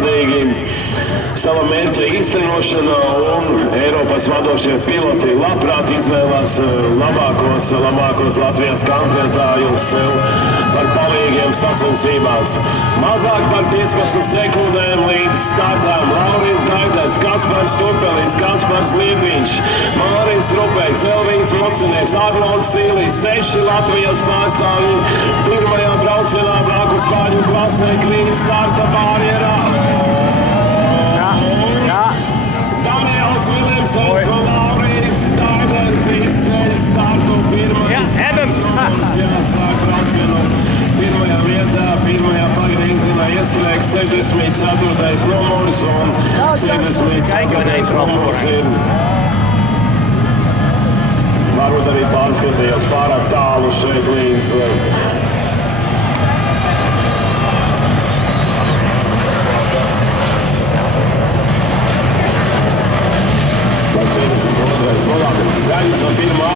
bezatbildīgi sava mērķa īstenošana, un Eiropas vadošie piloti labprāt izvēlās labākos Latvijas kandidātājus sev par palīgiem sacensībās. Mazāk par 15 sekundēm līdz startām Lauris Daiders, Kaspars Turpelis, Kaspars Liepiņš, Māris Rupeks, Elvijas Mocinieks, Arnolds Sīlis, 6 Latvijas pārstāvji pirmajā braucienā brāku svāļu klasē krīt starta barjerā. Daniels Viljamsons un Lauris Daiders izceļ startu pirmais. Jāsāk braucienu pirmajā vietā, pirmajā pagrīzienā iestrēgs 74. numurs un 74. numurs ir varbūt arī pārskatījums pārāk tālu šeit līdz Vai 72. Nu labi, Gaļas un pirmā